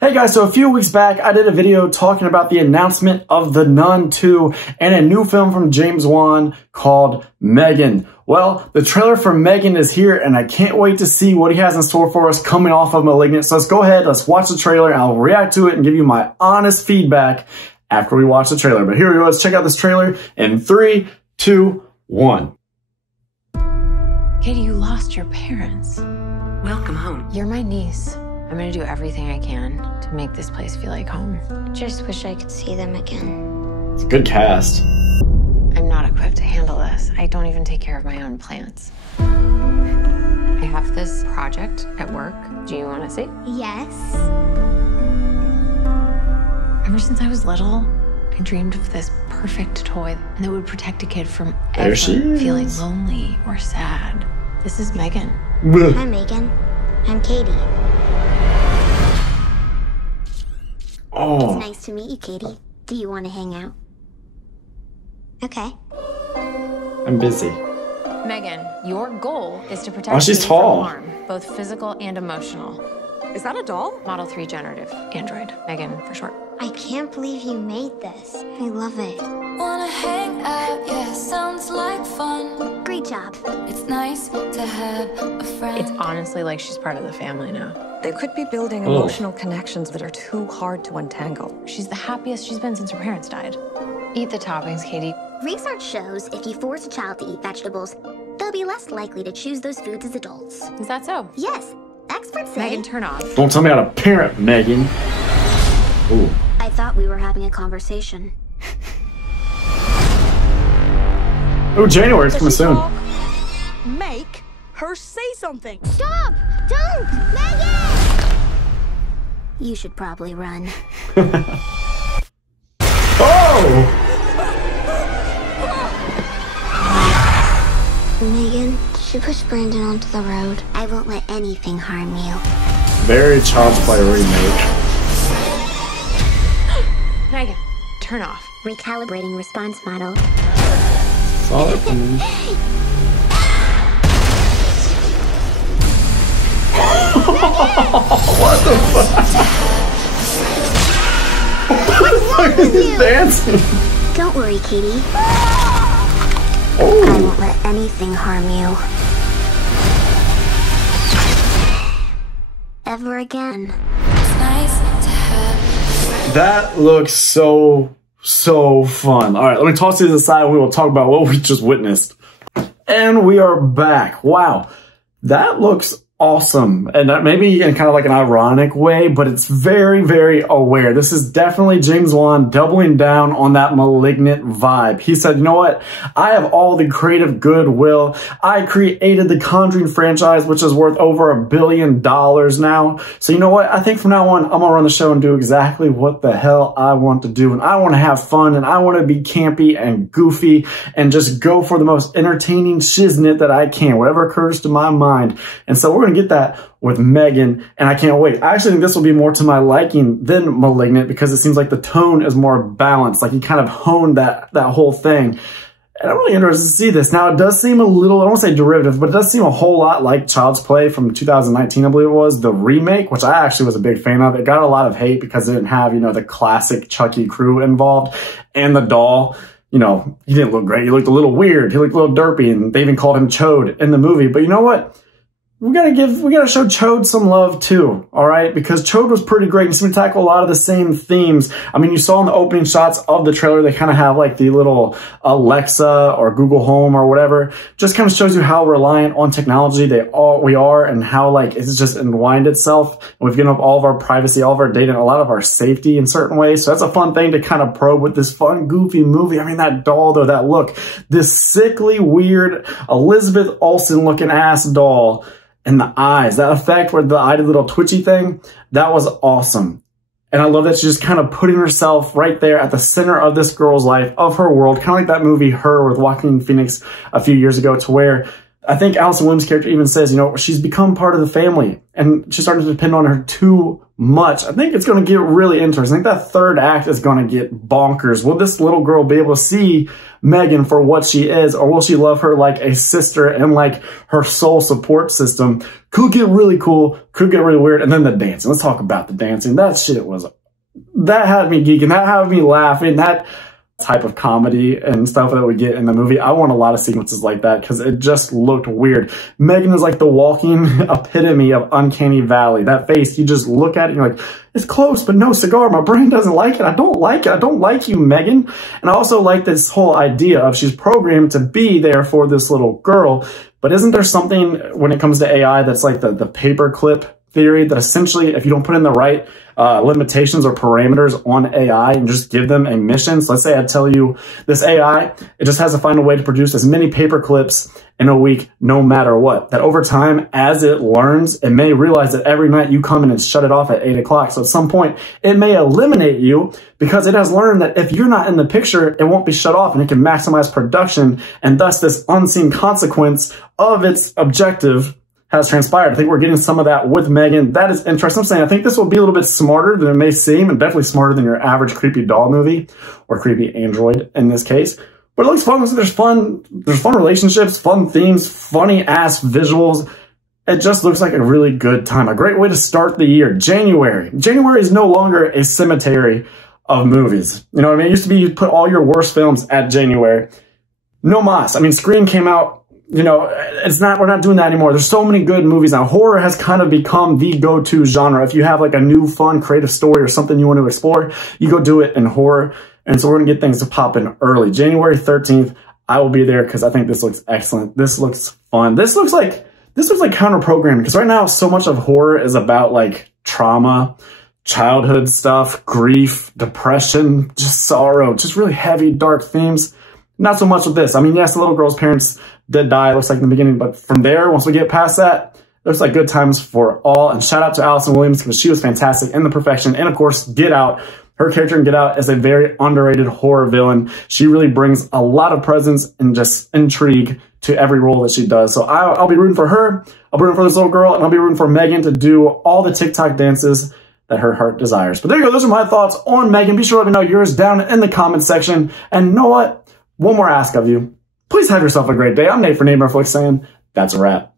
Hey guys, so a few weeks back, I did a video talking about the announcement of The Nun 2 and a new film from James Wan called Megan. Well, the trailer for Megan is here and I can't wait to see what he has in store for us coming off of Malignant. So let's go ahead, let's watch the trailer and I'll react to it and give you my honest feedback after we watch the trailer. But here we go, let's check out this trailer in 3, 2, 1. Katie, you lost your parents. Welcome home. You're my niece. I'm gonna do everything I can to make this place feel like home. Just wish I could see them again. It's a good cast. I'm not equipped to handle this. I don't even take care of my own plants. I have this project at work. Do you want to see? Yes. Ever since I was little, I dreamed of this perfect toy that would protect a kid from There ever she is. feeling lonely or sad. This is Megan. Hi, Megan. I'm Katie. Oh, It's nice to meet you, Katie. Do you want to hang out? Okay. I'm busy. Megan, your goal is to protect she's Katie tall. from harm, both physical and emotional. Is that a doll? Model 3 generative android. Megan for short. I can't believe you made this. I love it. Wanna hang out, yeah, sounds like fun. Great job. It's nice to have a friend. It's honestly like she's part of the family now. They could be building Oh. emotional connections that are too hard to untangle. She's the happiest she's been since her parents died. Eat the toppings, Katie. Research shows if you force a child to eat vegetables, they'll be less likely to choose those foods as adults. Is that so? Yes, experts say. Megan, turn off. Don't tell me how to parent, Megan. Ooh. I thought we were having a conversation. Oh, January's coming soon. Make her say something. Stop! Don't! Megan! You should probably run. Oh! Megan, she pushed Brandon onto the road. I won't let anything harm you. Very Child's Play remake. Megan, turn off. Recalibrating response model. Saw that coming. What the fuck? What the fuck is he dancing? Don't worry, Katie. I Oh, won't let anything harm you. Ever again. It's nice to have. that looks so fun. All right, let me toss these aside and we will talk about what we just witnessed. And we are back. Wow, that looks awesome. And that maybe in kind of like an ironic way, but it's very, very aware. This is definitely James Wan doubling down on that Malignant vibe. He said, you know what? I have all the creative goodwill. I created the Conjuring franchise, which is worth over $1 billion now. So you know what? I think from now on, I'm gonna run the show and do exactly what the hell I want to do. And I want to have fun and I want to be campy and goofy and just go for the most entertaining shiznit that I can, whatever occurs to my mind. And so we're going to get that with Megan, and I can't wait. I actually think this will be more to my liking than Malignant because it seems like the tone is more balanced. Like he kind of honed that whole thing. And I'm really interested to see this. Now, it does seem a little, I don't want to say derivative, but it does seem a whole lot like Child's Play from 2019, I believe it was, the remake, which I actually was a big fan of. It got a lot of hate because it didn't have, you know, the classic Chucky crew involved and the doll. You know, he didn't look great. He looked a little weird. He looked a little derpy, and they even called him Chode in the movie. But you know what? We gotta show Chode some love too, all right? Because Chode was pretty great. He's gonna tackle a lot of the same themes. I mean, you saw in the opening shots of the trailer, they kind of have like the little Alexa or Google Home or whatever. Just kind of shows you how reliant on technology we are and how like it's just entwined itself. And we've given up all of our privacy, all of our data, and a lot of our safety in certain ways. So that's a fun thing to kind of probe with this fun, goofy movie. I mean, that doll though, that look, this sickly, weird Elizabeth Olsen looking ass doll. And the eyes, that effect where the eye did the little twitchy thing, that was awesome. And I love that she's just kind of putting herself right there at the center of this girl's life, of her world, kind of like that movie Her with Joaquin Phoenix a few years ago, to where I think Allison Williams' character even says, you know, she's become part of the family and she's starting to depend on her too much. I think it's going to get really interesting. I think that third act is going to get bonkers. Will this little girl be able to see Megan for what she is, or will she love her like a sister and like her soul support system? Could get really cool, could get really weird. And then the dancing. Let's talk about the dancing. That shit was, that had me geeking, that had me laughing, that type of comedy and stuff that we get in the movie. I want a lot of sequences like that because it just looked weird. Megan is like the walking epitome of Uncanny Valley. That face, you just look at it and you're like, it's close, but no cigar. My brain doesn't like it. I don't like it. I don't like you, Megan. And I also like this whole idea of she's programmed to be there for this little girl. But isn't there something when it comes to AI that's like the paperclip theory, that essentially if you don't put in the right limitations or parameters on AI and just give them a mission. So let's say I tell you this AI, it just has to find a way to produce as many paper clips in a week, no matter what. That over time, as it learns, it may realize that every night you come in and shut it off at 8 o'clock. So at some point, it may eliminate you because it has learned that if you're not in the picture, it won't be shut off and it can maximize production. And thus this unseen consequence of its objective has transpired. I think we're getting some of that with Megan. That is interesting. I'm saying I think this will be a little bit smarter than it may seem, and definitely smarter than your average creepy doll movie or creepy android in this case. But it looks fun. There's fun relationships, fun themes, funny ass visuals. It just looks like a really good time. A great way to start the year. January. January is no longer a cemetery of movies. You know what I mean? It used to be you put all your worst films at January. No mas. I mean, Scream came out. You know, we're not doing that anymore. There's so many good movies now. Horror has kind of become the go-to genre. If you have like a new, fun, creative story or something you want to explore, you go do it in horror. And so we're going to get things to pop in early. January 13th, I will be there because I think this looks excellent. This looks fun. This looks like counter-programming, because right now so much of horror is about like trauma, childhood stuff, grief, depression, just sorrow, just really heavy, dark themes. Not so much with this. I mean, yes, the little girl's parents did die, it looks like in the beginning, but from there, once we get past that, it looks like good times for all. And shout out to Allison Williams because she was fantastic in The Perfection. And of course, Get Out. Her character in Get Out is a very underrated horror villain. She really brings a lot of presence and just intrigue to every role that she does. So I'll be rooting for her. I'll be rooting for this little girl, and I'll be rooting for Megan to do all the TikTok dances that her heart desires. But there you go. Those are my thoughts on Megan. Be sure to let me know yours down in the comment section. And you know what? One more ask of you. Please have yourself a great day. I'm Nate for Nate Merflick saying that's a wrap.